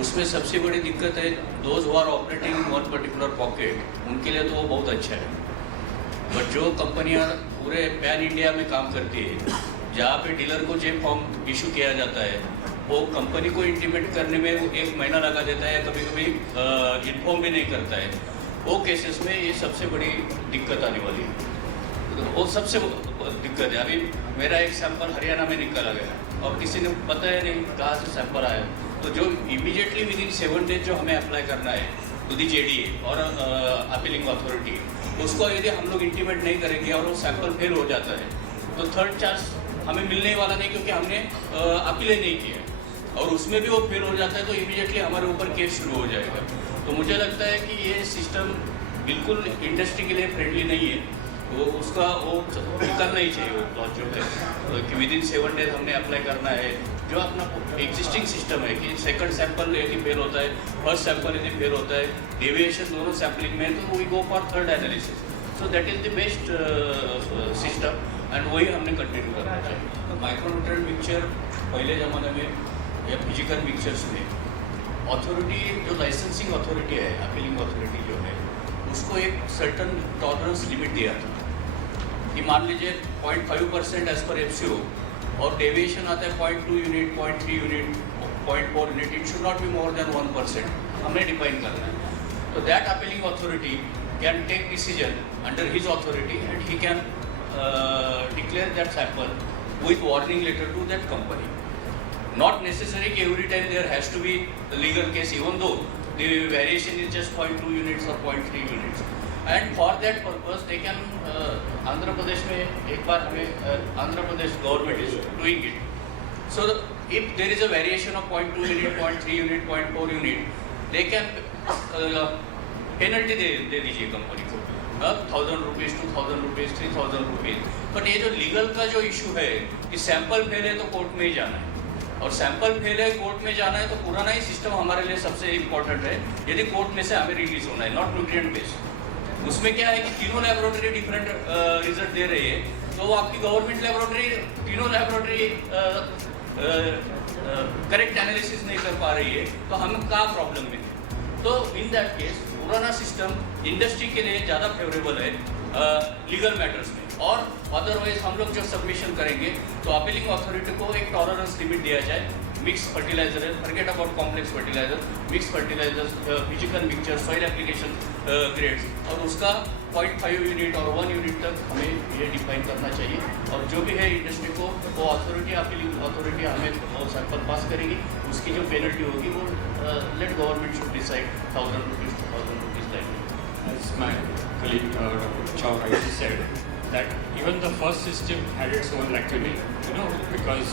उसमें सबसे बड़ी दिक्कत है those who are operating in one particular pocket, उनके लिए तो वो बहुत अच्छा है। बट जो कंपनियां पूरे पैन इंडिया में काम करती है, जहाँ पे डीलर को जे फॉर्म इशू किया जाता है वो कंपनी को इंटीमेट करने में वो 1 महीना लगा देता है, कभी कभी इन्फॉर्म भी नहीं करता है, वो केसेस में ये सबसे बड़ी दिक्कत आने वाली है। तो वो सबसे दिक्कत है। अभी मेरा एक सैंपल हरियाणा में निकाला गया और किसी ने पता है नहीं कहाँ से सैंपल आया, तो जो इमीडिएटली विद इन 7 डेज जो हमें अप्लाई करना है टू दी जेडीए और अपीलिंग अथॉरिटी, उसको यदि हम लोग इंटीमेट नहीं करेंगे और वो सैंपल फेल हो जाता है तो थर्ड चांस हमें मिलने वाला नहीं, क्योंकि हमने अपील नहीं किया और उसमें भी वो फेल हो जाता है तो इमीडिएटली हमारे ऊपर केस शुरू हो जाएगा। तो मुझे लगता है कि ये सिस्टम बिल्कुल इंडस्ट्री के लिए फ्रेंडली नहीं है, वो उसका वो करना ही चाहिए वो क्लॉज जो है, तो कि विद इन 7 डेज हमने अप्लाई करना है। जो अपना एग्जिस्टिंग सिस्टम है कि सेकंड सैंपल यदि फेल होता है, फर्स्ट सैंपल यदि फेल होता है, डेविएशन दोनों सैम्पलिंग में, तो we go for third analysis. So that is the best system and वही हमने कंटिन्यू करना चाहिए। तो माइक्रोन्यूट्रिएंट मिक्सचर पहले ज़माने में या फिजिकल मिक्सचर्स में अथॉरिटी जो लाइसेंसिंग अथॉरिटी है, अपीलिंग अथॉरिटी जो है, उसको एक सर्टन टॉलरेंस लिमिट दिया था कि मान लीजिए 0.5% एज पर एफसीओ और डेविएशन आता है 0.2 unit, 0.3 unit, 0.4 unit, it should not be more than 1%, हमने डिफाइन करना है। तो that appealing authority can take decision under his authority and he can declare that sample with warning letter to that company. Not necessary कि every time there has to be a legal case, even though the variation is just 0.2 units or 0.3 units. And for that purpose, they can Andhra Pradesh में एक बार हमें Andhra Pradesh government is doing it. So if there is a variation of 0.2 unit, 0.3 unit, 0.4 unit, they can penalty दे दीजिए company को, 1000 rupees, 2000 rupees, 3000 rupees. But ये जो legal का जो issue है कि सैंपल फेल है तो कोर्ट में ही जाना है, और सैंपल फेल है कोर्ट में जाना है, तो पुराना ही सिस्टम हमारे लिए सबसे इम्पोर्टेंट है। यदि कोर्ट में से हमें रिलीज होना है, नॉट न्यूट्रिएंट बेस्ड, उसमें क्या है कि तीनों लेबोरेटरी डिफरेंट रिजल्ट दे रही है, तो वो आपकी गवर्नमेंट लेबोरेटरी तीनों लेबोरेटरी करेक्ट एनालिसिस नहीं कर पा रही है, तो हम क्या प्रॉब्लम में है। तो इन दैट केस पुराना सिस्टम इंडस्ट्री के लिए ज़्यादा फेवरेबल है लीगल मैटर्स में, और अदरवाइज हम लोग जो सबमिशन करेंगे तो अपीलिंग अथॉरिटी को एक टॉलरेंस लिमिट दिया जाए। मिक्स फर्टिलाइजर है, forget about complex fertilizer, mix fertilizers, physical mixture, soil application grades, और उसका 0.5 यूनिट और 1 यूनिट तक हमें ये डिफाइन करना चाहिए। और जो भी है इंडस्ट्री को वो अथॉरिटी, अपीलिंग अथॉरिटी हमें वो सैंपल पास करेगी, उसकी जो पेनल्टी होगी वो let government should decide 1000 rupees, 2000 rupees like. As my colleague Dr. Chow rightly said, that even the first system had its own lacunae, because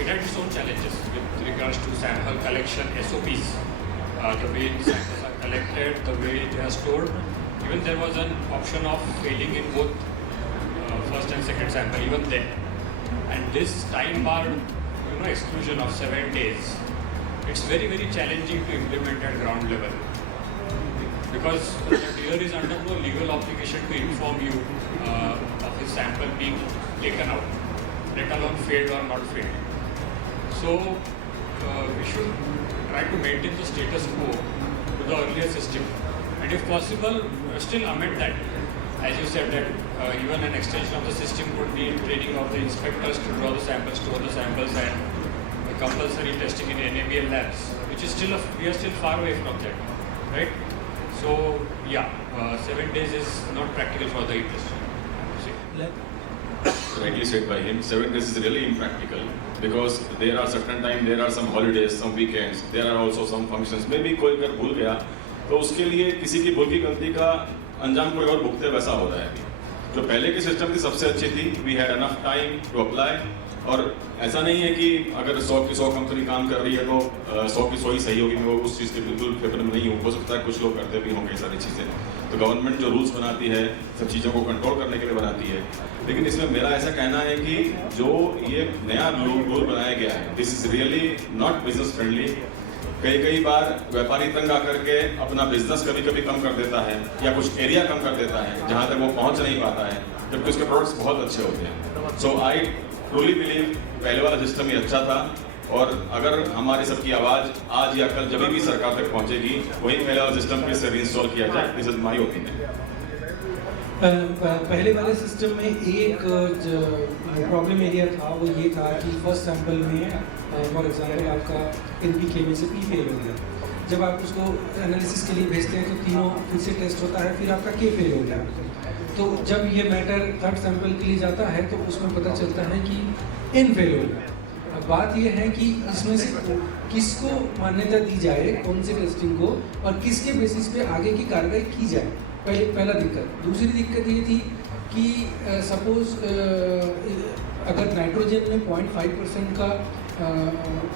it had its own challenges with regards to sample collection, SOPs, the way samples are collected, the way they are stored. Even there was an option of failing in both first and second sample, even then. And this time bar, exclusion of 7 days, it's very, very challenging to implement at ground level. Because the dealer is under no legal obligation to inform you of his sample being taken out, let alone failed or not failed. So we should try to maintain the status quo to the earlier system, and if possible, still amend that. As you said that even an extension of the system could be training of the inspectors to draw the samples, store the samples, and compulsory testing in NABL labs, which is still we are still far away from that, right? So yeah, 7 days is not practical for the industry. Rightly said by him, 7 days is really impractical because there are certain time, there are some holidays, some weekends, there are also some functions. Maybe कोई अगर भूल गया तो उसके लिए किसी की भूल की गलती का अंजाम कोई और भुगते, वैसा हो रहा है अभी। जो पहले की सिस्टम थी सबसे अच्छी थी, we had enough time to apply, और ऐसा नहीं है कि अगर 100 की 100 कंपनी काम कर रही है तो 100 की 100 ही सही होगी, वो उस चीज़ के बिल्कुल फेवर में नहीं हो सकता है, कुछ लोग करते भी हों कई सारी चीज़ें। तो गवर्नमेंट जो रूल्स बनाती है सब चीज़ों को कंट्रोल करने के लिए बनाती है, लेकिन इसमें मेरा ऐसा कहना है कि जो ये नया रूल बनाया गया है, this is really not business friendly. कई बार व्यापारी तंग आकर के अपना बिजनेस कभी कभी कम कर देता है या कुछ एरिया कम कर देता है जहाँ तक वो पहुँच नहीं पाता है, जबकि उसके प्रोडक्ट्स बहुत अच्छे होते हैं। सो आई ट्रूली बिलीव पहले वाला सिस्टम ही अच्छा था, और अगर हमारी सबकी आवाज आज या कल जब भी सरकार तक पहुंचेगी वही पहले वाला सिस्टम फिर से रीइंस्टॉल किया जाए। This is my opinion. पहले वाले सिस्टम में एक प्रॉब्लम एरिया था, वो ये था कि फर्स्ट सैंपल में फॉर एग्जांपल आपका NPK में से P फेल हो गया, जब आप उसको एनालिसिस के लिए भेजते हैं तो तीनों फिर से टेस्ट होता है, फिर आपका K फेल हो गया। तो जब ये मैटर थर्ड सैंपल के लिए जाता है तो उसमें पता चलता है कि N फेल हो गया। अब बात ये है कि इसमें से किसको मान्यता दी जाए, कौन से टेस्टिंग को, और किसके बेसिस पे आगे की कार्रवाई की जाए, पहला दिक्कत। दूसरी दिक्कत ये थी कि सपोज अगर नाइट्रोजन में 0.5% का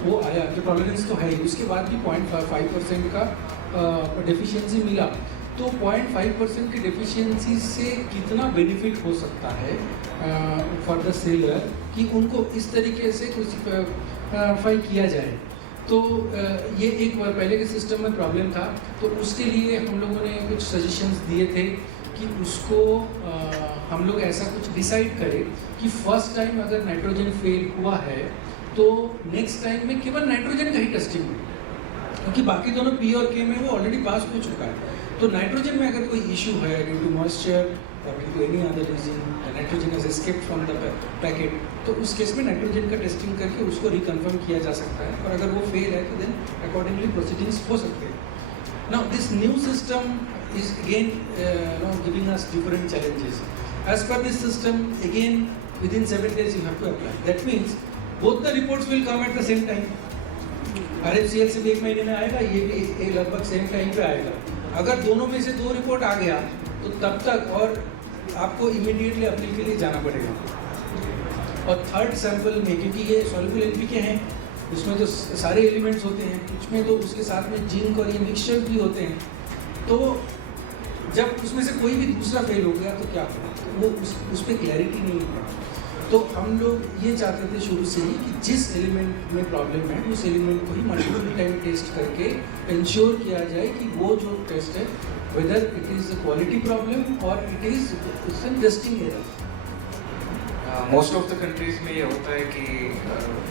वो आया, जो टॉलरेंस तो है ही, उसके बाद भी 0.5% का डेफिशिएंसी मिला, तो 0.5% की डेफिशिएंसी से कितना बेनिफिट हो सकता है फॉर द सेलर कि उनको इस तरीके से क्रूसीफाई किया जाए। तो ये एक बार पहले के सिस्टम में प्रॉब्लम था, तो उसके लिए हम लोगों ने कुछ सजेशंस दिए थे कि उसको हम लोग ऐसा कुछ डिसाइड करें कि फर्स्ट टाइम अगर नाइट्रोजन फेल हुआ है तो नेक्स्ट टाइम में केवल नाइट्रोजन का ही टेस्टिंग हो, क्योंकि बाकी दोनों P और K में वो ऑलरेडी पास हो चुका है। तो नाइट्रोजन में अगर कोई इशू है ड्यू टू मॉइस्चर और due to any other reason, nitrogen has escaped from the packet, तो उस केस में नाइट्रोजन का टेस्टिंग करके उसको रिकन्फर्म किया जा सकता है, और अगर वो फेल है तो देन अकॉर्डिंगली प्रोसीडिंग्स हो सकते हैं। Now this new system is again giving us different challenges. As per this system, again within 7 days you have to apply. That means both the reports will come at the same time. RFCL से भी 1 महीने में आएगा, ये भी लगभग same time पे आएगा। अगर दोनों में से 2 रिपोर्ट आ गया तो तब तक और आपको इमीडिएटली अपील के लिए जाना पड़ेगा। और थर्ड सैंपल में, क्योंकि ये सॉल्युबल NPK हैं, उसमें तो सारे एलिमेंट्स होते हैं, कुछ में तो उसके साथ में जिंक और ये मिक्सचर भी होते हैं, तो जब उसमें से कोई भी दूसरा फेल हो गया तो क्या होगा, तो वो उस पर क्लैरिटी नहीं है। तो हम लोग ये चाहते थे शुरू से ही कि जिस एलिमेंट में प्रॉब्लम है उस एलिमेंट को ही मल्टीपल टाइम टेस्ट करके इंश्योर किया जाए कि वो जो टेस्ट है whether it is a quality problem और it is testing error. Most of the countries में ये होता है कि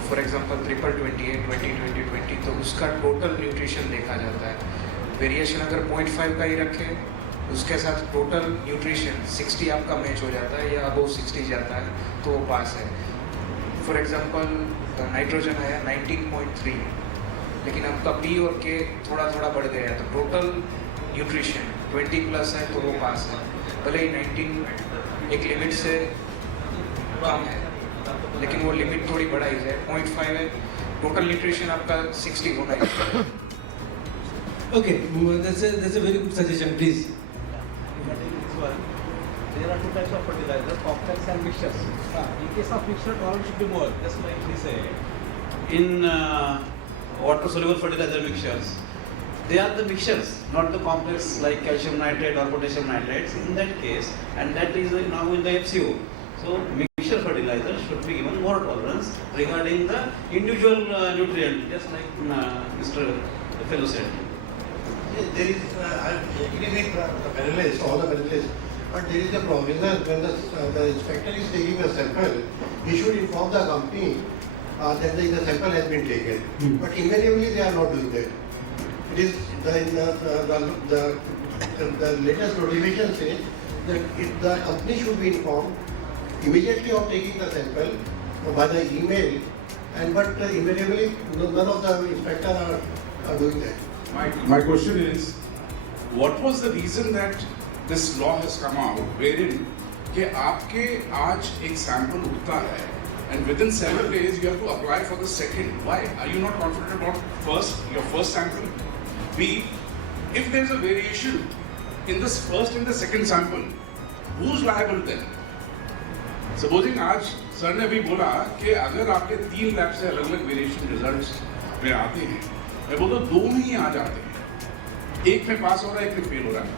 फॉर एग्जांपल 328, 20, तो उसका टोटल न्यूट्रिशन देखा जाता है। वेरिएशन अगर 0.5 का ही रखे, उसके साथ टोटल न्यूट्रिशन 60 आपका मैच हो जाता है या अबव 60 जाता है तो वो पास है। फॉर एग्जांपल नाइट्रोजन आया 19.3, लेकिन आपका P और K थोड़ा थोड़ा बढ़ गया तो टोटल न्यूट्रिशन 20 प्लस है तो वो पास है। भले ही 19 एक लिमिट से कम है, लेकिन वो लिमिट थोड़ी बढ़ाई जाए, 0.5 है, टोटल न्यूट्रिशन आपका 60 होना ही। Okay, that's a very good suggestion, please. There are 2 types of fertilizers, complex and mixtures. In case of mixture, tolerance should be more, just like we say. In water-soluble fertilizer mixtures, they are the mixtures, not the complex like calcium nitrate or potassium nitrates. In that case, and that is now in the FCO. So mixture fertilizer should be given more tolerance regarding the individual nutrient, just like Mr. Fellow said. There is, I agree with the panelists, all the panelists, but there is a provision when the inspector is taking a sample, he should inform the company that the sample has been taken. But invariably they are not doing that. It is the latest notification says that the company should be informed immediately of taking the sample by the email, but invariably none of the inspectors are doing that. My question is, what was the reason that this law has come out wherein कि आपके आज एक sample उठता है and within 7 days you have to apply for the second? Why? Are you not confident about your first sample? B, if there is a variation in this first and the second sample, who's liable then? Supposing आज sir ने भी बोला कि अगर आपके 3 lab से अलग-अलग variation results में आते हैं, मैं बोलता 2 में ही आ जाते हैं, एक में पास हो रहा है, एक में फेल हो रहा है,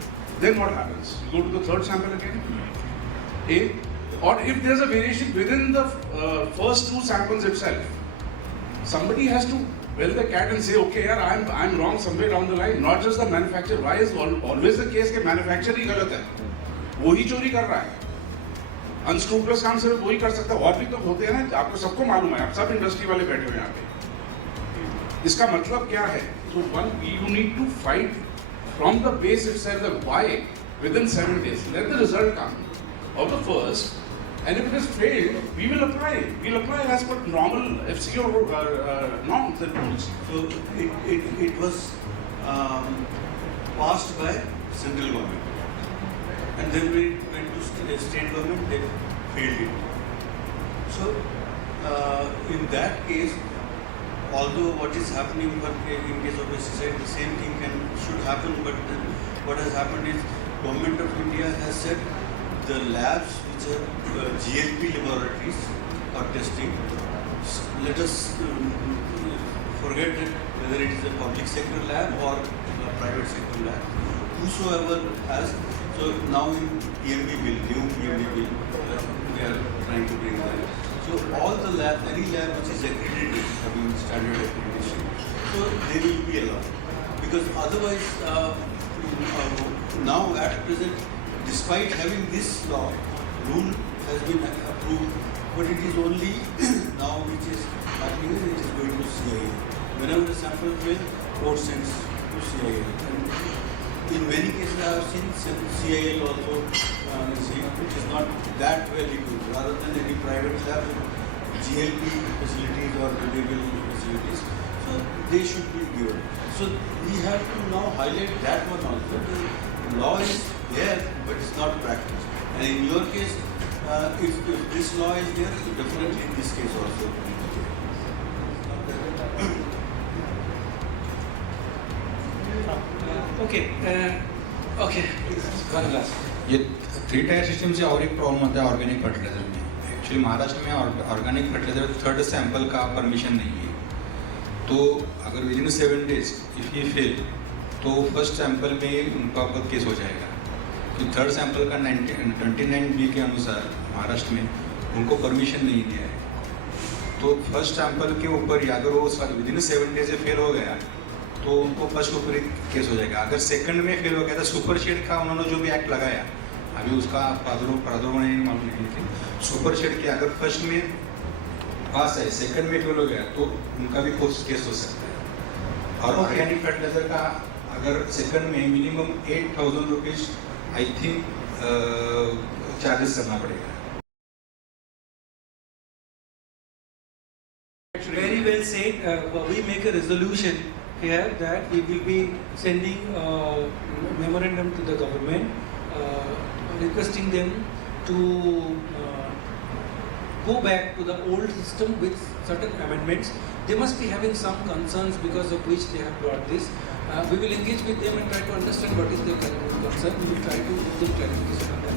then what happens? You go to the third sample again? A, or if there's a variation within the first 2 samples itself, somebody has to well the cat and say, okay, yaar, I'm wrong somewhere down the line, not just the manufacturer. Why is always the case कि manufacturer ही गलत है, वो ही चोरी कर रहा है? अनस्क्रूपुलस काम सिर्फ वही कर सकता है, और भी तो होते हैं ना, आपको सबको मालूम है, आप सब इंडस्ट्री वाले बैठे हुए हैं यहाँ पे। इसका मतलब क्या है? तो one you need to fight from the base itself the why within 7 days. Let the result come of the first, and if it has failed, we will apply. We'll apply as per normal FCO norms and rules. So it was passed by central government, and then we went to state government. They failed it. So in that case, although what is happening in case of SEZ, the same thing should happen, but then what has happened is Government of India has said the labs which are GLP laboratories are testing. Let us forget that whether it is a public sector lab or a private sector lab. Whosoever has, so now in PMB bill, new PMB bill, they are trying to bring that. So all the lab, any lab which is accredited, having standard accreditation, so they will be allowed. Because otherwise, now at present, despite having this law, rule has been approved, but it is only now which is happening, it is going to CIA. Whenever a sample fails, court sends to CIA. And in many cases, I have seen CIL also saying it is not that well equipped, rather than any private lab with GLP facilities or legal facilities. So they should be given. So we have to now highlight that one also. The law is there, but it's not practiced. And in your case, if this law is there, definitely in this case also. Okay, one last. ये 3 tier system से और एक problem होता है organic fertiliser में. Actually Maharashtra में organic fertiliser third sample का permission नहीं है. तो अगर with in 7 days if he fail तो फर्स्ट सैंपल में उनका ऊपर केस हो जाएगा. तो थर्ड सैंपल का 29B के अनुसार महाराष्ट्र में उनको परमिशन नहीं दिया है. तो फर्स्ट सैंपल के ऊपर अगर वो विद इन 7 days से फेल हो गया तो उनको फर्स्ट के ऊपर एक केस हो जाएगा. अगर सेकंड में फेल हो गया तो सुपर शेड का उन्होंने जो भी एक्ट लगाया, अभी उसका प्रादुर्भाव नहीं मालूम नहीं, लेकिन सुपर शेड के अगर फर्स्ट में पास है, सेकंड में फेल हो गया तो उनका भी केस हो सकता है. और ऑर्गेनिक फर्टिलाइजर का अगर सेकंड में minimum 8,000 rupees I think charges करना पड़ेगा. Very well said. We make a resolution here that we will be sending a memorandum to the government requesting them to go back to the old system with certain amendments. They must be having some concerns because of which they have brought this. We will engage with them and try to understand what is their concern. We will try to give them clarification on that.